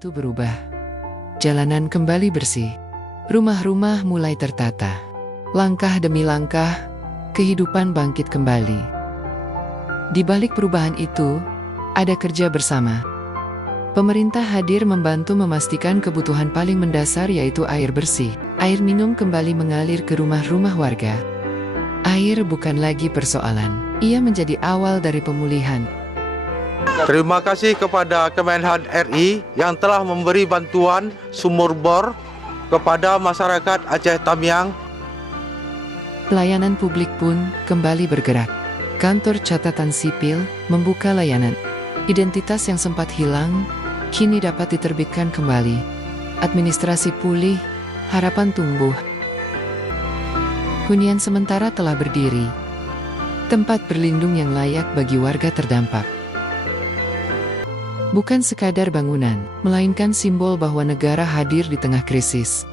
Itu berubah. Jalanan kembali bersih. Rumah-rumah mulai tertata. Langkah demi langkah, kehidupan bangkit kembali. Di balik perubahan itu, ada kerja bersama. Pemerintah hadir membantu memastikan kebutuhan paling mendasar yaitu air bersih. Air minum kembali mengalir ke rumah-rumah warga. Air bukan lagi persoalan, ia menjadi awal dari pemulihan. Terima kasih kepada Kemenhan RI yang telah memberi bantuan sumur bor kepada masyarakat Aceh Tamiang. Pelayanan publik pun kembali bergerak. Kantor catatan sipil membuka layanan. Identitas yang sempat hilang, kini dapat diterbitkan kembali. Administrasi pulih, harapan tumbuh. Hunian sementara telah berdiri. Tempat berlindung yang layak bagi warga terdampak. Bukan sekadar bangunan, melainkan simbol bahwa negara hadir di tengah krisis.